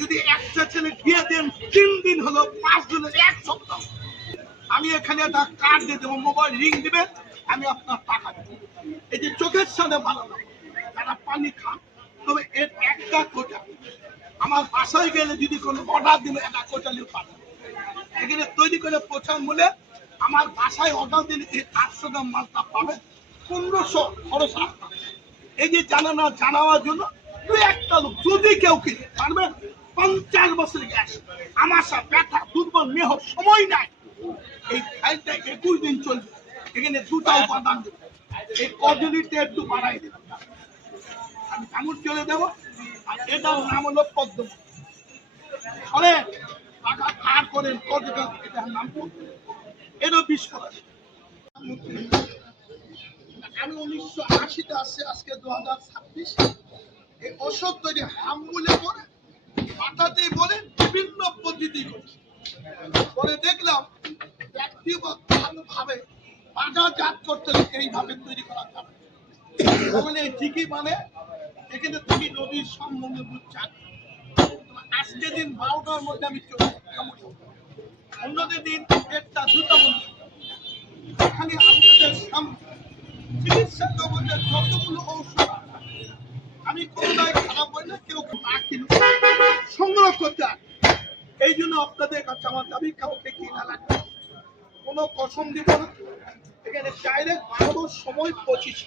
যদি একটা ছেলে বিয়ে দেন 3 দিন হলো 5 দিনের 1 সপ্তাহ, আমি এখানে একটা কার্ড দিয়ে দেবো, মোবাইল রিং দিবে, আমি আপনার টাকা দেবো। এই যে চোখের সামনে ভালো না, তারা পানি খান, তবে এর একটা কোটা আমার বাসায় গেলে যদি কোনো অর্ডার দিলে একটা কোটা নিয়ে পাবেন। এখানে তৈরি করে পৌঁছান বলে আমার বাসায় অর্ডার দিলে এই 800 গ্রাম মালটা পাবে, 1500 খরচ আসবে। এই যে জানাওয়ার জন্য তুই একটা লোক যদি কেউ কিনে পারবে 50 বছর গ্যাস আমাশা ব্যথা দুর্বল মেহ সময় নাই, এই ফাইলটা 21 দিন চলবে। এখানে দুটা উপাদান দেবে, এই কজলিটা একটু বাড়াই দেবে, আমি কামড় চলে দেবো। আর এটার নাম হলো পদ্ম। শোনেন, টাকা ধার করেন এটার নাম পদ্ম, এরও বিষ করা। আমি 1980-তে আসছে, আজকে 2026। এই ওষুধ তৈরি হামবুলে করে মাথাতেই বলেন বিভিন্ন পদ্ধতি করেছে। পরে দেখলাম ব্যক্তিগতভাবে বাজারজাত করতে এইভাবে তৈরি করা যাবে। তাহলে ঠিকই মানে এখানে তুমি নদীর সম্বন্ধে বুঝছেন। আজকে দিন 12টার মধ্যে আমি চলে অন্যদের দিন 1টা 2টা বন্ধু। এখানে আপনাদের সামনে চিকিৎসা জগতের যতগুলো ঔষধ আমি কোনটাই খারাপ বলি না, কেউ না কিনবে সংগ্রহ করতে হয়। এই জন্য আপনাদের কাছে আমার দাবি, কাউকে কিনা লাগবে, কোনো কসম দিব না। এখানে ডাইরেক্ট বানানোর সময় 25,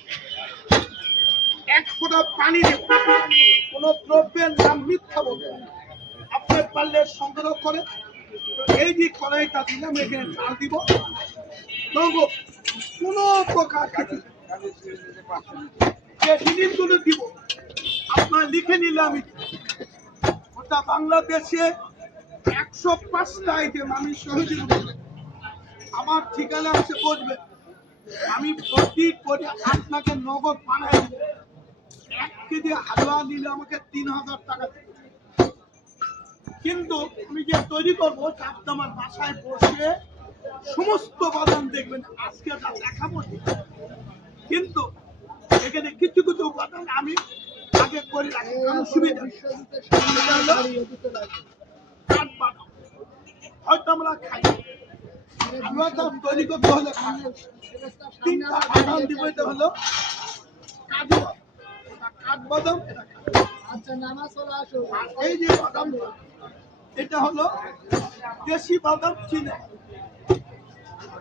1 ফোঁটা পানি দেব, কোনো দ্রব্যের নাম মিথ্যা বলবো। আপনি পারলে সংগ্রহ করে এই যে কড়াইটা দিলাম এখানে চাল দিব, কোনো প্রকার কিছু যে জিনিসগুলো দিব আপনার লিখে নিলে আমি ওটা বাংলাদেশে 105টা আইটেম আমি সহযোগী বলবো। আমার ঠিকানা আছে বসবে, আমি প্রতি করে আপনাকে নগদ বানাই দেব। 1 কেজি হালুয়া নিলে আমাকে 3000 টাকা দেবে। কিন্তু আমি যে তৈরি করবো আপনি আমার বাসায় বসে সমস্ত বাদাম দেখবেন, আজকে যা দেখাবো, কিন্তু এখানে কিছু কিছু উপাদান আমি আগে করে রাখি, কারণ সুবিধা কাঠবাদাম হয়তো আমরা খাই, হালুয়াটা তৈরি করতে হলে 3টা বাদাম দিব। এটা হলো কাজু কাঠবাদাম, এই যে বাদাম এটা হলো দেশি বাদাম চিনে।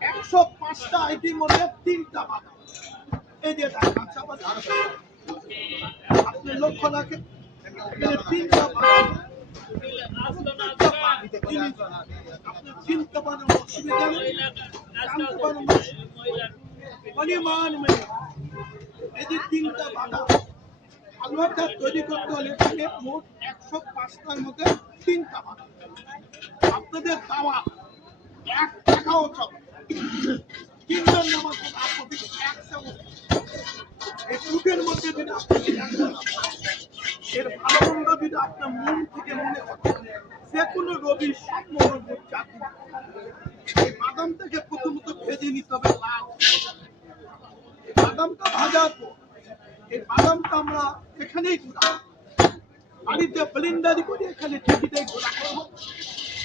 105টা আইটেম মধ্যে 3টা বাদাম, এই যে কাঁচা বাদাম আপনি লক্ষ্য রাখেন, 3টা বাদাম আপনি চিনতে পারেন, অসুবিধা নেই, জানতে পারেন পরিমাণ মেনে। এই যে 3টা বাদাম হালুয়াটা তৈরি করতে হলে এখানে মোট 105টার মধ্যে 3টা বাদাম। আপনাদের দাওয়া 1 টাকাও চাপ কিনবেন না, আমার কোনো আপত্তি নেই। 1 চামচ এই দুধের মধ্যে যদি আপনি এর ভালো মন্দ যদি আপনার মন থেকে মনে করেন, যে কোনো রোগীর স্বপ্ন জাতি এই বাদামটাকে প্রথমত ভেজে নিতে হবে লাল। বাদামটা ভাজার পর এই বাদামটা আমরা এখানেই ঘোরা, বাড়িতে ব্লেন্ডারি করে এখানে ঢেকিটাই ঘোরা করবো,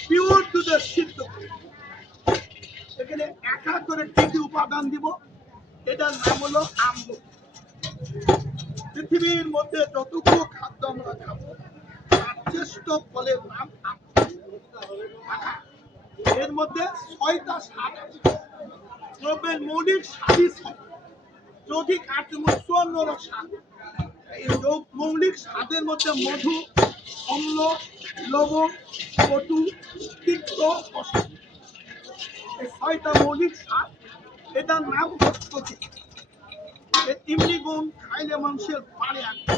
পিওর দুধের সিদ্ধ করে এখানে 1 করে ঢেকি উপাদান দিব। এটার নাম হলো আম্ল। পৃথিবীর মধ্যে যতগুলো খাদ্য আমরা খাবো তার শ্রেষ্ঠ ফলের নাম আম্ল। এর মধ্যে 6টা স্বাদ আছে, দ্রব্যের মৌলিক স্বাদই 6, যৌগিক 54 স্বাদ। এই মৌলিক স্বাদের মধ্যে মধু, অম্ল, লবণ, কটু, তিক্ত, এই 6টা মৌলিক স্বাদ। এটার নাম হচ্ছে এমনি গুণ খাইলে মানুষের পারে আসবে,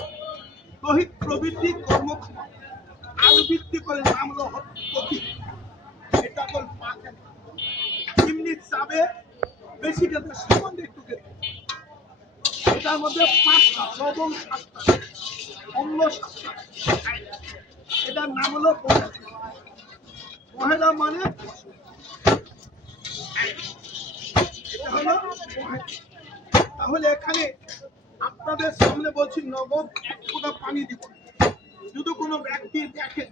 দৈহিক প্রবৃত্তি কর্মক্ষমতা আয়ু বৃদ্ধি করে, নাম হলো হত্যি। এটা হল পাকে এমনি চাবে বেশি খেতে, সামান্য একটু খেতে। এটার মধ্যে 5টা লবণ, 7টা অম্ল, 7টা। এটার নাম হলো পহেলা, মানে এটা হলো পহেলা। তাহলে এখানে আপনাদের সামনে বলছি নগদ 1 ফোঁটা পানি দিব। যদি কোনো ব্যক্তি দেখেন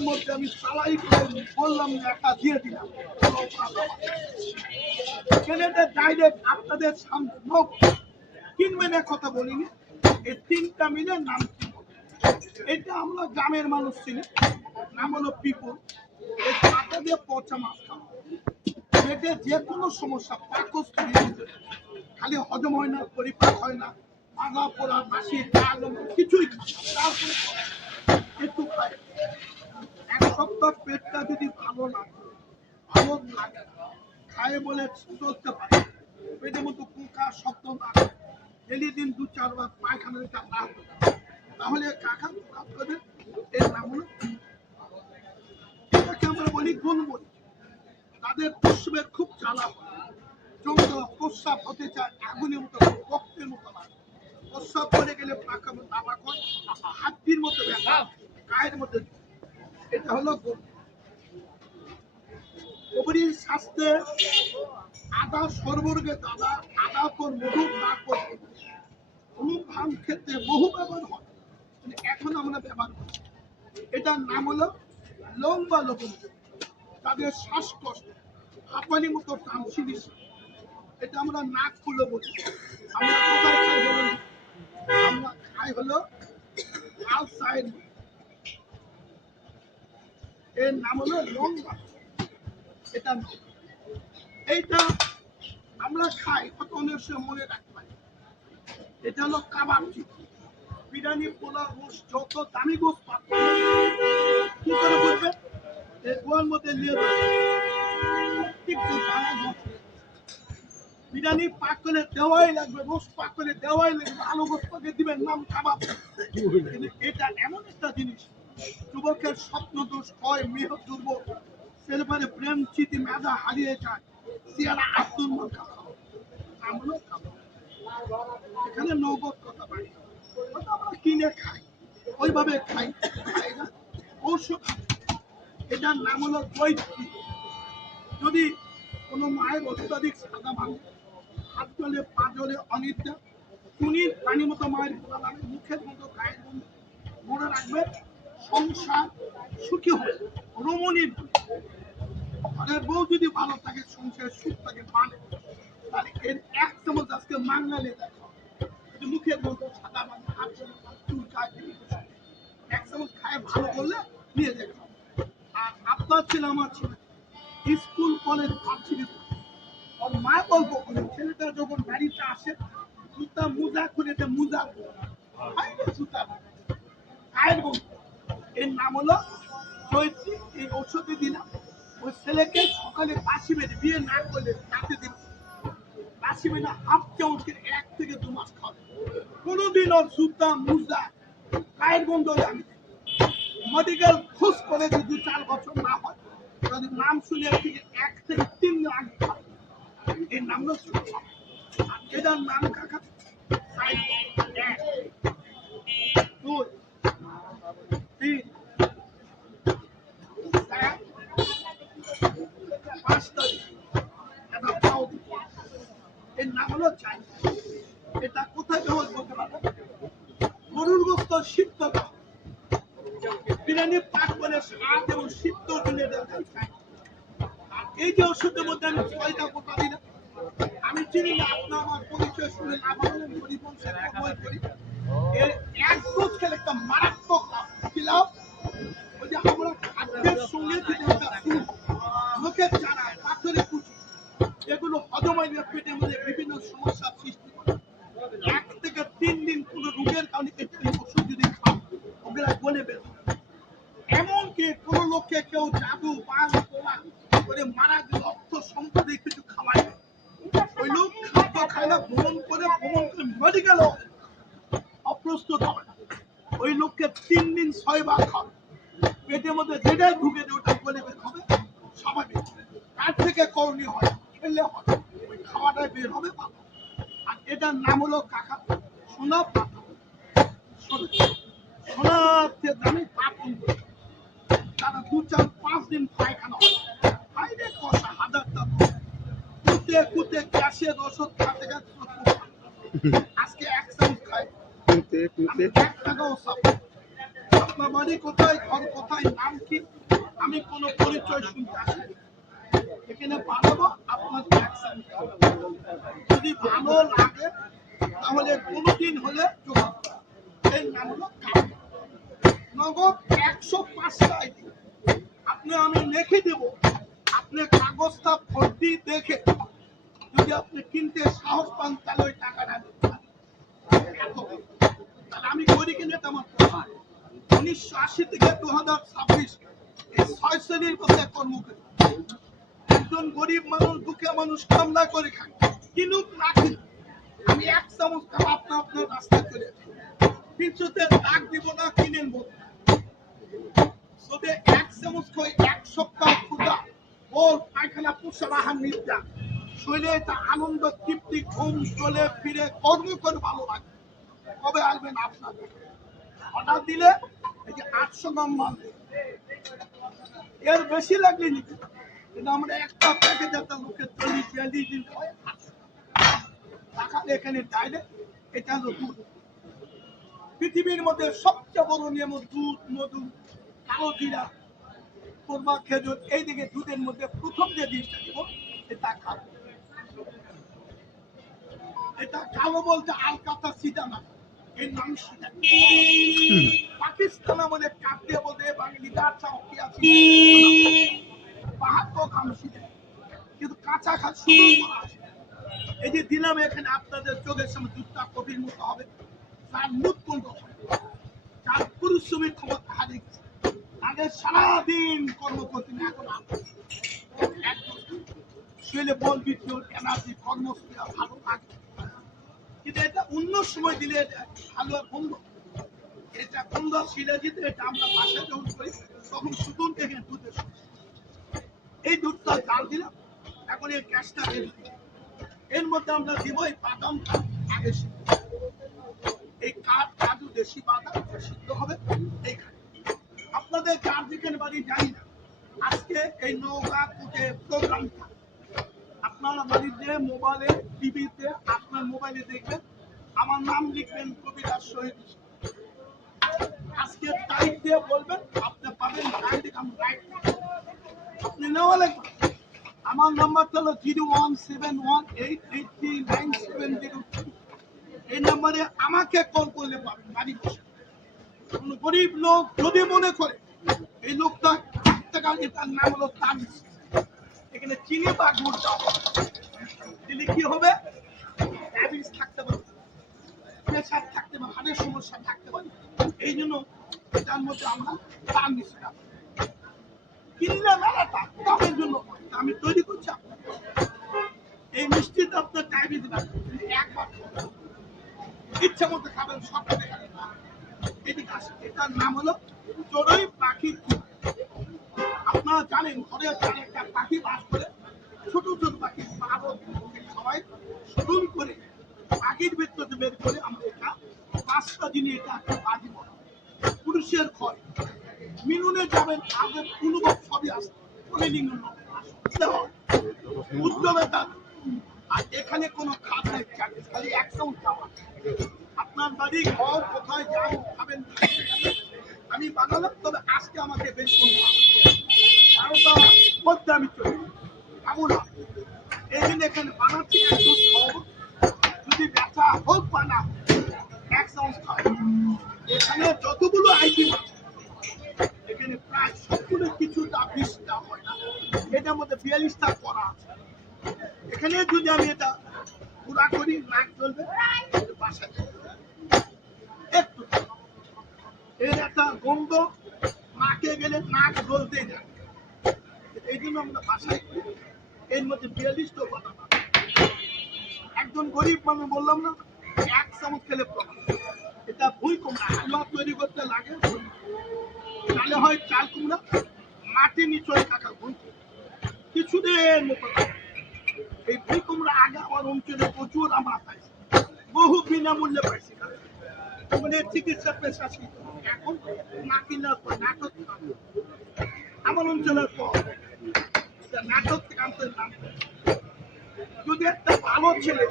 মুখের মধ্যে আমি চালাই করে বললাম যে একটা দিয়ে দিলাম, কেনেটা ডাইরেক্ট আপনাদের সামনে কিনবেন কথা বলিনি। এই তিনটা মিলে নাম কিনবো, এটা আমরা গ্রামের মানুষ চিনি, নাম হলো পিপুল। এই টাকা দিয়ে পচা মাছ খাওয়া, পেটে যে কোনো সমস্যা পাকস্থলী খালি হজম হয় না, পরিপাক হয় না, মাজা পোড়া মাসি কিছুই তারপরে একটু খায়, এক সপ্তাহ পেটটা যদি ভালো লাগে, ভালো থাকে, খায় বলে চলতে পারে, পেটের মতো পোকা শব্দ না ডেলি দিন 2-4 বার পায়খানা না, তাহলে কাকা করে এর নাম হলো, এটাকে আমরা বলি গুণমরি। তাদের পুষ্পের খুব জ্বালা হয়, চোখটা প্রস্রাব হতে চায় আগুনের মতো, রক্তের মতো লাগে, প্রস্রাব করে গেলে পাকা তামাক হয়, হাতির মতো ব্যথা, গায়ের মধ্যে। এটা হলো গোবরী স্বাস্থ্যে আদা সর্বর্গে দাদা, আদা পর মধু, তারপর অনুভান ক্ষেত্রে বহু ব্যবহার হয়, এখন আমরা ব্যবহার করি। এটার নাম হলো লং বা লবণ। তাদের শ্বাসকষ্ট, হাঁপানি মতো টানসিলিস, এটা আমরা নাক ফুলে বলি। আমরা কোথায় খাই বলুন? আমরা খাই হলো লাল চায়ের, এর নাম হলো লঙ্কা। এটা এইটা আমরা খাই, কত অনেক সময় মনে রাখতে পারি। এটা হলো কাবাব চিকেন, বিরিয়ানি, পোলা, গোস, যত দামি গোস পাচ্ছেন কি করে বলবে, গোয়ার মধ্যে নিয়ে বিরিয়ানি পাক করে দেওয়াই লাগবে, গোস পাক করে দেওয়াই লাগবে, আলু গোস পাকে দিবেন, নাম কাবাব। এটা এমন একটা জিনিস, যুবকের স্বপ্ন দোষ হয়, মেহ দুর্বল, ছেলেপারে প্রেম চিতি মেধা হারিয়ে যায়, সিয়ারা আব্দুল মাল নাম হলো কাবাব। এখানে নগদ কথা পাই, আমরা কিনে খাই, ওইভাবে খাই, খাই না ঔষধ। এটার নাম হলো দৈত্যি। যদি কোনো মায়ের অত্যাধিক সাদা ভাঙে, হাত জলে পা জলে অনিদ্রা, টুনির পানি মতো মায়ের পোড়া লাগে, মুখের মতো গায়ের মতো, মনে রাখবে সংসার সুখী হবে, রমণীর ঘরের বউ যদি ভালো থাকে, সংসারের সুখ থাকে মানে, তাহলে এর এক চামচ আজকে মাংলালে দেখো, মুখের মতো সাদা ভাঙে, হাত জলে চুল গায়ে, এক চামচ খায় ভালো করলে নিয়ে দেখো। আর আপনার ছেলে আমার ছেলে স্কুল কলেজ ভার্সিটি, ওর মা গল্প করে ছেলেটা যখন বাড়িতে আসে, জুতা মোজা করে মোজা জুতা গায়ের বন্ধু, এর নাম হলো চৈত্রী। এই ঔষধে দিলাম, ওই ছেলেকে সকালে বাসি বেঁধে বিয়ে না করলে রাতে দিব, বাসি বেঁধে হাফ চামচ 1 থেকে 2 মাস খাবে, কোনোদিন ওর জুতা মোজা গায়ের বন্ধ আমি মেডিকেল খোঁজ করে যে 2-4 বছর না হয়, যদি নাম শুনে 1 থেকে 3 দিন আগে খাবে, এর নাম হলো চৈত্রী। আর এটার নাম কাকা 1, 2, 3, 4, 5 তারিখ, এটা পাও, এর নাম হলো চাই। এটা কোথায় ব্যবহার করতে পারবে? গরুর গোস্ত সিদ্ধ বিরিয়ানি পাক করে স্বাদ এবং সিদ্ধ দিলে খাই। আর এই যে ওষুধের মধ্যে আমি 6টা গোটা দিই না, আমি চিনি না, আপনার আমার পরিচয় শুনে না বলেন, পরিবংশের বই করি, এর এক ডোজ খেলে একটা মারাত্মক কি লাভ, ওই যে আমরা খাদ্যের সঙ্গে যদি একটা সুপ, লোকের চারা, পাথরের কুচি, এগুলো হজম হয় না, পেটের মধ্যে বিভিন্ন সমস্যার সৃষ্টি করে। 1 থেকে 3 দিন কোন রোগের কারণে ওষুধ যদি খাও, ওগুলা গলে বের হবে। এমনকি কোন লোককে কেউ জাদু পান পোলা করে মারা গেল, অর্থ সম্পদে কিছু খাওয়ায়, ওই লোক খাদ্য খায় না, ভ্রমণ করে মেডিকেল অপ্রস্তুত হবে, ওই লোককে 3 দিন 6 বার খাবে, পেটের মধ্যে যেটাই ঢুকে দিয়ে ওটা গলে বের হবে স্বাভাবিক। তার থেকে করণীয় হয় খেলে হবে, ওই খাওয়াটাই বের হবে ভালো। আর এটার নাম হলো কাকা সোনা পাতা, সোনার দামি পাপন, তারা 2-4-5 দিন পায়খানা হয়, বাইরে কষা 1000 টাকা কুতে কুতে গ্যাসের ওষুধ খাতে খাতে আজকে 1 চামচ খাই, 1 টাকাও সাপ। আপনার বাড়ি কোথায়? কোথায় ঘর কোথায় নাম কি, আমি কোনো পরিচয় শুনতে আসি এখানে বানাবো আপনার অ্যাকশন। যদি ভালো লাগে তাহলে কোনোদিন হলে যোগাযোগ। এর নাম হলো কাজ। নগদ 105 টাকায় দিন। আপনি আমি লিখে দেব, আপনি কাগজটা ভর্তি দেখে যদি আপনি কিনতে সাহস পান তাহলে ওই টাকাটা দিতে। আমি করি কিনে আমার 1980 থেকে 2026 এই 6 শ্রেণীর মধ্যে কর্ম করি। একজন গরিব মানুষ দুঃখে মানুষ কামলা করে খায়, কিনুক না কিনুক আমি 1 চামচ খাবার আপনার রাস্তা করে কিছুতে দাগ দিব না, কিনেন বলবো যদি 1 চামচ খাই 1 সপ্তাহ ক্ষুধা বল পায়খানা পুষার আহার নিদ্রা শরীরে এটা আনন্দ তৃপ্তি ঘুম চলে ফিরে কর্ম করে ভালো লাগে। কবে আসবেন আপনাদের অর্ডার দিলে এই যে 800 গ্রাম মাল এর বেশি লাগলে নিতে, কিন্তু আমরা একটা প্যাকেট একটা লোকের 40-42 দিন হয় টাকা এখানে ডাইরেক্ট। এটা হলো দুধ। পৃথিবীর মধ্যে সবচেয়ে বড় নিয়ম দুধ, মধু, কালো জিরা, কোরমা, খেজুর। এইদিকে দুধের মধ্যে প্রথম যে জিনিসটা দিব এটা কালো। এটা কালো বলতে আলকাতা সিটা না, এর নাম সিটা। পাকিস্তান আমাদের কাটতে বলতে বাঙালি চাও কি আছে 72 গ্রাম সিটা, কিন্তু কাঁচা খাত শুরু করা আছে। এই যে দিলাম এখানে আপনাদের চোখের সামনে দুধটা কপির মতো হবে, তার মুখ কোন তার পরিশ্রমিক ক্ষমতা হারিয়ে গেছে। আগে সারাদিন কর্ম করতেন, এখন শরীরে বল বিদ্যুৎ এনার্জি কর্মস্থান ভালো থাকে, কিন্তু এটা অন্য সময় দিলে ভালো আর বন্ধ। এটা বন্ধ ছিলে দিতে এটা আমরা বাসায় যখন করি তখন সুতন থেকে দুধের এই দুধটা জাল দিলাম। এখন এই গ্যাসটা এর মধ্যে আমরা দিব এই বাদাম আগে এই কাজু দেশি বাদাম সিদ্ধ হবে এইখানে। আপনাদের যার যেখানে বাড়ি জানি না, আজকে এই নৌকা কুটে প্রোগ্রামটা আপনারা বাড়িতে মোবাইলে টিভিতে আপনার মোবাইলে দেখবেন, আমার নাম লিখবেন কবিরাজ শহীদ। আজকে তারিখ দিয়ে বলবেন আপনি পাবেন ডাইরেক্ট আমি রাইট আপনি নেওয়া লাগবে। আমার নাম্বারটা হলো 01718839702। এই নাম্বারে আমাকে কল করলে পাবেন বাড়ি বসে। কোন গরিব লোক যদি মনে করে এই লোকটা টাকা, এটার নাম হলো তাবিজ। এখানে চিনি বা গুড় দাও দিলে কি হবে, ডায়াবেটিস থাকতে পারে, প্রেশার থাকতে পারে, হার্টের সমস্যা থাকতে পারে। এই জন্য এটার মধ্যে আমরা দাম দিচ্ছিলাম কিনলে মেলাটা দামের জন্য আমি তৈরি করছি। এই মিষ্টিটা আপনার ডায়াবেটিস একবার ইচ্ছা মতো খাবেন, সকালে খাবেন। এদিকে আসে, এটার নাম হলো চড়ুই পাখি। আপনারা জানেন ঘরে একটা পাখি বাস করে, ছোট ছোট পাখি সবাই শুরু করে পাখির ভিতরে বের করে আমরা এটা 5টা দিনে এটা একটা বাজি বলা পুরুষের ঘর মিলনে যাবেন আগে অনুভব সবই আসে উজ্জ্বলতা। আর এখানে কোনো খাদ নাই, খালি 1 চামচ খাওয়া। আপনার বাড়ি ঘর কোথায় যান খাবেন আমি বানালাম, তবে আজকে আমাকে বেশ করলাম 12টা মধ্যে আমি চলি খাবো না। এই জন্য এখানে বানাচ্ছি একটু খাওয়াবো, যদি ব্যথা হোক বা না 1 চামচ খাওয়াবো। এখানে যতগুলো আইটেম আছে এখানে প্রায় সবগুলো কিছুটা 20টা হয় না, এটার মধ্যে 42টা করা আছে। এখানে যদি আমি এটা পুরা করি নাক চলবে বাসায় একটু এর একটা গন্ধ নাকে গেলে নাক জ্বলতে যায়। এই জন্য আমরা বাসায় করি। এর মধ্যে 42টা কথা একজন গরিব মানুষ বললাম না 1 চামচ খেলে প্রমাণ। এটা ভুই কুমড়া হালুয়া তৈরি করতে লাগে, তাহলে হয় চাল কুমড়া মাটি নিচয় থাকা ভুই কিছুদিন মতো। এই ভুই কুমড়া আগে আমার অঞ্চলে প্রচুর আমরা পাইছি, বহু বিনামূল্যে পাইছি। মানে চিকিৎসা পেশা ছিল, এখন না কিনার পর নাটক আমার অঞ্চলের পর নাটক থেকে আনতে নাম। যদি একটা ভালো ছেলে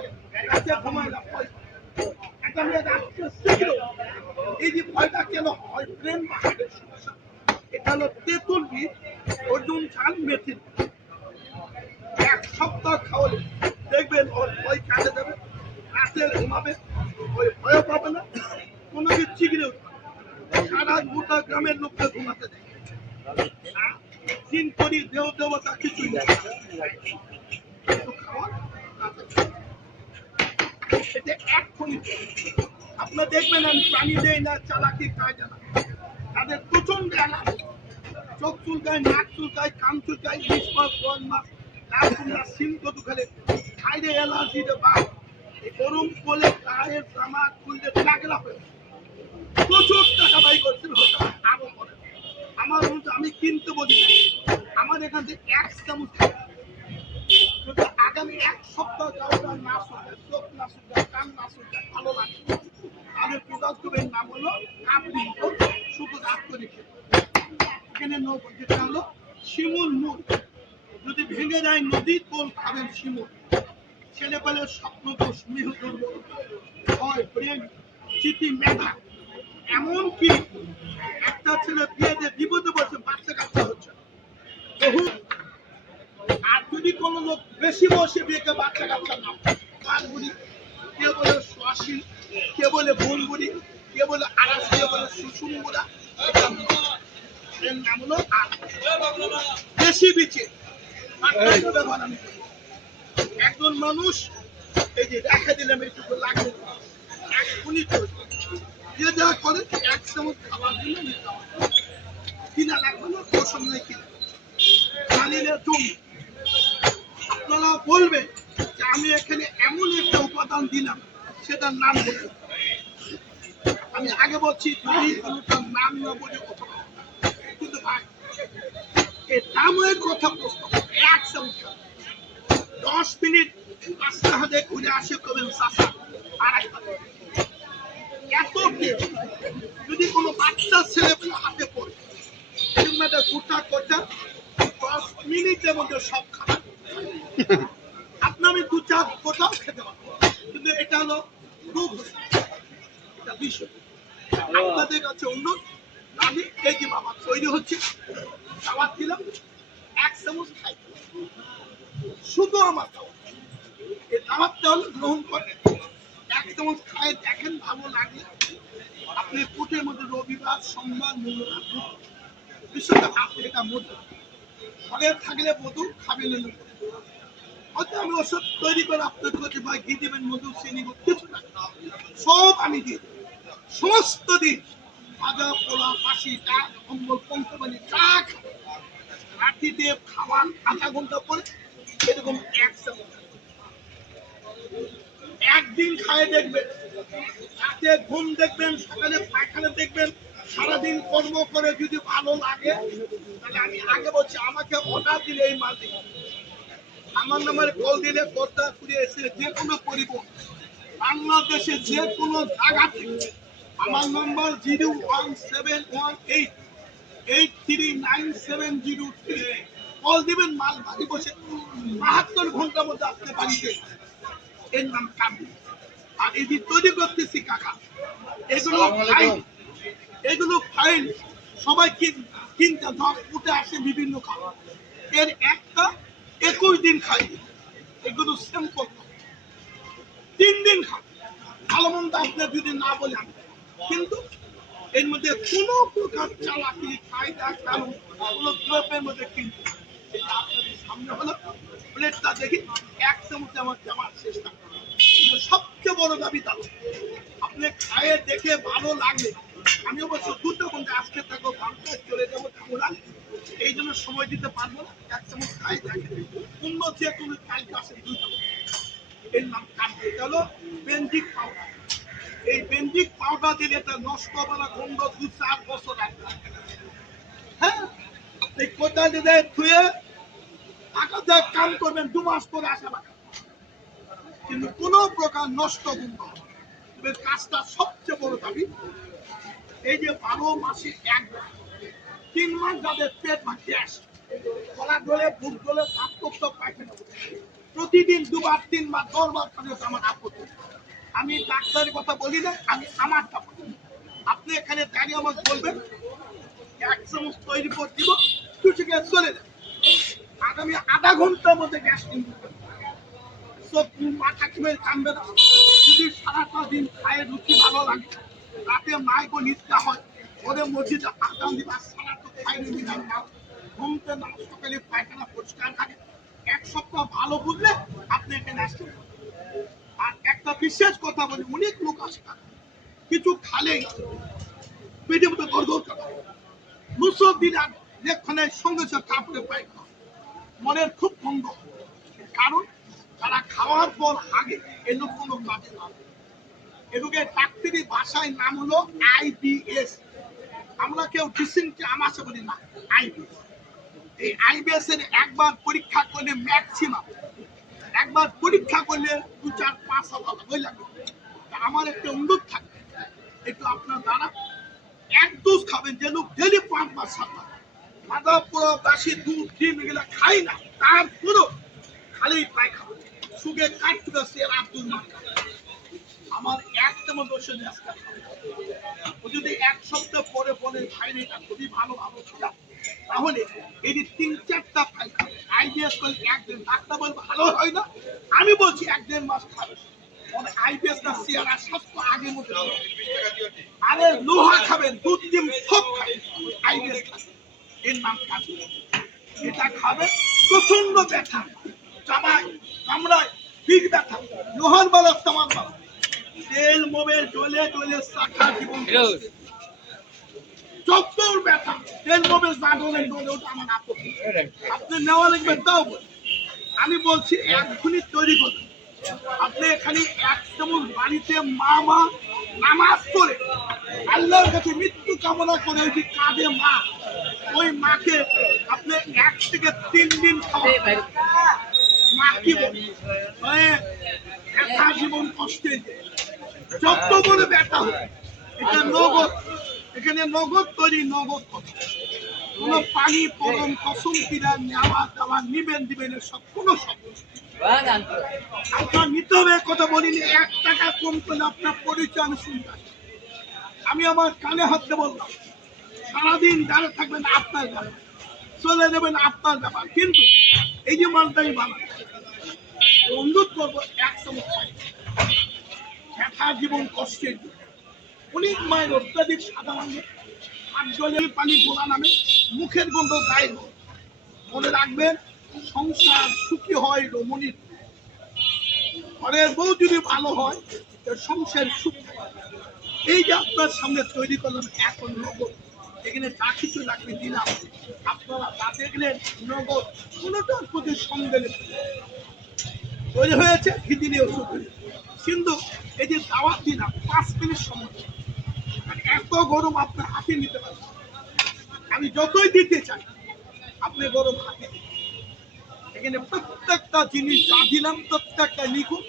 ঘুমাইলাম আগামী রাষ্ট্র শিখলো এই যে ভয়টা কেন হয় ব্রেন বা হার্টের সমস্যা, এটা হলো তেঁতুল বীজ অর্জুন চাল মেথি এক সপ্তাহ খাওয়ালে দেখবেন ওর ভয় কাটে যাবে, রাতে ঘুমাবে, ওই ভয় পাবে না, কোনো কিছু চিগড়ে উঠবে সারা গোটা গ্রামের লোককে ঘুমাতে দেয় দিন করি দেহ দেবতা কিছুই নেই খাওয়া এটা এক্ষুনি আপনার দেখবেন আমি প্রাণী দেয় না চালাকি কাজ জানা তাদের প্রচন্ড এলাকা চোখ চুলকায় নাক চুলকায় কান চুলকায় ইলিশ মাছ বন মাছ লাল সিম কদু খেলে খাইলে অ্যালার্জি বা গরম কোলে গায়ের জামা খুলতে টাকলা হয়ে প্রচুর টাকা ব্যয় করছেন আরো করে আমার আমি কিনতে বলি আমার এখান থেকে এক চামচ যদি আগামী এক সপ্তাহ যাওয়া না শুনবে চোখ না শুনবে কান না শুনবে ভালো লাগে তাদের প্রোডাক্টের নাম হলো কাবলি শুধু রাত করে এখানে যেটা হলো শিমুল মূল যদি ভেঙে যায় নদীর কোল খাবেন শিমুল ছেলে পেলে স্বপ্নদোষ মেহদুর্ব হয় প্রেম চিঠি মেধা এমনকি একটা ছেলে বিয়ে দিয়ে বিপদে বসে বাচ্চা কাচ্চা হচ্ছে বহু আর যদি কোন লোক বেশি বয়সে বিয়েকে বাচ্চা কাচ্চা না কার বুড়ি কে বলে সোয়াশি কে বলে বোন বুড়ি কে বলে আড়াস কে বলে সুসুমুরা এর নাম হলো বেশি বিচে একজন মানুষ এই যে দেখা দিলাম এইটুকু লাগবে এখনই চলছে যে যা করে এক চামচ খাবার দিলে কিনা লাগবে না পোষণ নেই কিনা জানিলে জমি আপনারা বলবেন যে আমি এখানে এমন একটা উপাদান দিলাম সেটার নাম বলতে আমি আগে বলছি যদি কোনোটার নাম না বলে কথা কিন্তু ভাই এই দামের কথা প্রশ্ন এক চামচ 10 মিনিট রাস্তা হাতে ঘুরে আসে করবেন চাষা আড়াই এত যদি কোনো বাচ্চা ছেলে হাতে পড়ে গোটা কোটা 10 মিনিটের মধ্যে সব খাবার আপনার আমি 2-4 কোটাও খেতে পারবো কিন্তু এটা হলো রোগ এটা বিষয় আপনাদের কাছে অনুরোধ আমি এই যে বাবা তৈরি হচ্ছে খাবার দিলাম এক চামচ খাই শুধু আমার খাওয়া এই খাবারটা হলো গ্রহণ করে এক চামচ খায় দেখেন ভালো লাগে আপনি কোটের মধ্যে রবিবার সোমবার মঙ্গলবার বিশ্বটা আপনি এটা মধু ঘরে থাকলে মধু খাবেন হয়তো আমি ওষুধ তৈরি করে আপনার কাছে ভাই ঘি দেবেন মধু চিনি কিছু না সব আমি দিই সমস্ত দিন ভাজা পোলা ফাঁসি ডাক কম্বল পঙ্কবানি চা রাখি দিয়ে খাবার আধা ঘন্টা পরে এরকম এক চামচ একদিন খায় দেখবেন রাতে ঘুম দেখবেন সকালে পায়খানা দেখবেন সারাদিন কর্ম করে যদি ভালো লাগে তাহলে আমি আগে বলছি আমাকে অর্ডার দিলে এই মাল দিন আমার নাম্বারে কল দিলে কর্তা করে এসে যে কোনো পরিবহন বাংলাদেশে যে কোনো জায়গা থেকে আমার নাম্বার 017183970 কল দিবেন মাল বাড়ি বসে 72 ঘন্টার মধ্যে আসতে বাড়িতে এর নাম কাবলি আর এই যে তৈরি করতেছি কাকা এগুলো ফাইল সবাই কিনতে ধর উঠে আসে বিভিন্ন খাবার এর একটা 21 দিন খাই এগুলো স্যাম্পল 3 দিন খান ভালো মন্দ আপনি যদি না বলেন কিন্তু এর মধ্যে কোনো প্রকার চালাকি কায়দা কানুন কোনো দ্রব্যের মধ্যে কিন্তু আপনাদের সামনে হলো প্লেটটা দেখি এক চামচ আমার জামার চেষ্টা সবচেয়ে বড় দাবি তাহলে আপনি খায়ে দেখে ভালো লাগলে আমি অবশ্য 2টা ঘন্টা আজকে থাকবো বাংলায় চলে যাবো ঠাকুরা এই জন্য সময় দিতে পারবো না এক চামচ খাই দেখে অন্য যে কোনো কালকে আসে 2টা এর নাম কাটবে এটা হলো বেঞ্জিক পাউডার এই বেঞ্জিক পাউডার দিলে এটা নষ্ট হবে না গন্ধ 2-4 বছর রাখবে হ্যাঁ এই কোটা দিলে ধুয়ে টাকা দিয়ে কাম করবেন 2 মাস পরে আসা পাকা কিন্তু কোনো প্রকার নষ্ট গন্ধ হবে কাজটা সবচেয়ে বড় দাবি এই যে 12 মাসে 3 মাস যাদের পেট বা গ্যাস গলা ধরে বুক ধরে ভাত করতে পায়খানা প্রতিদিন 2 বার 3 বার 10 বার করে আমার আপত্তি আমি ডাক্তারের কথা বলি না, আমি আমারটা বলি। আপনি এখানে দাঁড়িয়ে আমাকে বলবেন 1 চামচ তৈরি করে দিব, কিছু গ্যাস চলে যাবে। আগামী আধা ঘন্টার মধ্যে গ্যাস কিনতে সব মাথা কিনে কামবে না। যদি সারাটা দিন খায় রুচি ভালো লাগে, রাতে মাইকো নিত্যা হয়, ওদের মসজিদে আগাম দিবা সারা তো খাইনি দিলাম না, ঘুমতে না, সকালে পায়খানা পরিষ্কার থাকে। 1 সপ্তাহ ভালো বুঝলে আপনি এখানে আসবেন। আর একটা বিশেষ কথা বলি, অনেক লোক আসে কিছু খালেই পেটে মতো গড়গড় করে, মুসব দিন আর যেখানে সঙ্গে সঙ্গে কাপড়ে পায়খানা, মনের খুব বন্ধ। কারণ তারা খাওয়ার পর আগে এলো কোনো কাজে না, এগুলোকে ডাক্তারি ভাষায় নাম হলো আইবিএস। আমরা কেউ ডিসেন্ট্রি আমাশা বলি না, আইবিএস। এই আইবিএস এর একবার পরীক্ষা করলে ম্যাক্সিমাম, একবার পরীক্ষা করলে 2, 4, 5 হাজার হয়ে যাবে। আমার একটা অনুরোধ থাকে, একটু আপনার দ্বারা 1 ডোজ খাবেন, যে লোক ডেলি 5 মাস 7 মাস মাদা পোড়া বাসি দুধ ডিম এগুলা খাই না, তারপরও খালি পায়খানা সুগে কাটতে সে আব্দুল মালিক। আমার একটা মতো ওষুধ আজকে ও যদি 1 সপ্তাহ পরে বলে ভাই এটা খুবই ভালো ভালো ছিল, তাহলে এই 3-4টা ফাইল খাবে। আইবিএস করলে 1 দিন, ডাক্তার বলে ভালো হয় না, আমি বলছি 1-1.5 মাস খাবে। আইবিএস না সিয়ারা স্বাস্থ্য আগের মতো। আরে লোহা খাবেন, দুধ ডিম সব খাবেন, আইবিএস খাবেন, এর নাম কাজু। এটা খাবে, প্রচন্ড ব্যথা, চামায় কামড়ায় পিঠ ব্যথা, লোহার বালা তামার বালা, তেল মোবেল জ্বলে জ্বলে শাখা জীবন চপ্পর ব্যথা, তেল মোবেল না জ্বলে জ্বলে, ওটা আমার আপত্তি। আপনি নেওয়া লাগবে তাও বল, আমি বলছি 1 মিনিট তৈরি করুন। আপনি এখানে 1 চামচ বাড়িতে মা নামাজ পড়ে আল্লাহর কাছে মৃত্যু কামনা করে, ওই যে কাঁদে মা, ওই মাকে আপনি 1 থেকে 3 দিন খাওয়াবেন। মা কি বলে ব্যথা জীবন কষ্টে, যত বড় ব্যথা হয় এটা নগদ, এখানে নগদ তৈরি, নগদ কথা, কোন পানি পরম কসম কিনা নেওয়া দেওয়া নিবেন দিবেন সব কোনো শব্দ আপনার নিতে হবে। কথা বলিনি, 1 টাকা কম করলে আপনার পরিচয় আমি শুনতে, আমি আমার কানে হাতে বললাম, সারাদিন দাঁড়িয়ে থাকবেন আপনার ব্যাপার, চলে যাবেন আপনার ব্যাপার, কিন্তু এই যে মানটা আমি বানাবো, অনুরোধ করবো 1 চামচ খাই। ব্যথা জীবন কষ্টের, অনেক মায়ের অত্যাধিক সাদা মানে জলের পানি গোলা নামে, মুখের গন্ধ গায়ে, মনে রাখবেন সংসার সুখী হয় রমণীর, ঘরের বউ যদি ভালো হয় সংসার সুখ। এই যে আপনার সামনে তৈরি করলাম এখন নগদ, এখানে যা কিছু লাগবে দিলাম, আপনারা যা দেখলেন নগদ, কোনোটার প্রতি সন্দেহ তৈরি হয়েছে খিদিনি ওষুধ। কিন্তু এই যে দাওয়াত দিলাম 5 মিনিট সময়, এত গরম আপনার হাতে নিতে পারবেন, আমি যতই দিতে চাই আপনি গরম হাতে, এখানে প্রত্যেকটা জিনিস যা দিলাম প্রত্যেকটা লিখুন,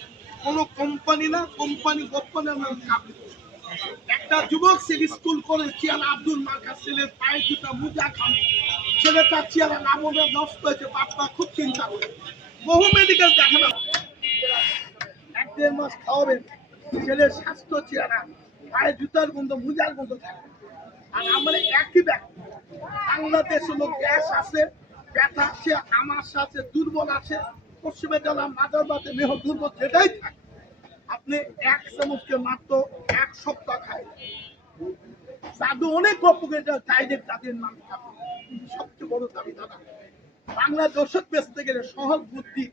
কোনো কোম্পানি না, কোম্পানি গোপনের নাম খাবে। একটা যুবক ছেলে স্কুল করে চেয়ার আব্দুল মার্কার ছেলের পায়ে 2টা মোজা খাবে, ছেলেটা চেয়ারে নামনে নষ্ট হয়েছে, বাপমা খুব চিন্তা করে, বহু মেডিকেল দেখানো, 1-1.5 মাস খাওয়াবেন, ছেলের স্বাস্থ্য চেয়ারা, পায়ে জুতার গন্ধ মোজার গন্ধ থাকে। আর আমরা একই ব্যক্তি, বাংলাদেশে লোক গ্যাস আছে, ব্যথা আছে, আমাশা আছে, দুর্বল আছে, পশ্চিমে গেলাম মাদার বাতে মেহ দুর্বল, যেটাই থাকে আপনি 1 চামচকে মাত্র 1 সপ্তাহ খাই। জাদু অনেক গল্প ডাইরেক্ট তাদের নাম খাবে, সবচেয়ে বড় দাবি দাদা বাংলা দর্শক বেচতে গেলে সহজ বুদ্ধি,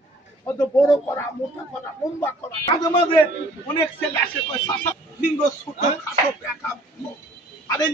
কত বড় করা, মোটা করা, লম্বা করা, মাঝে মাঝে অনেক ছেলে আসে লিঙ্গ ছোট খাটো ব্যাখ্যা, আরে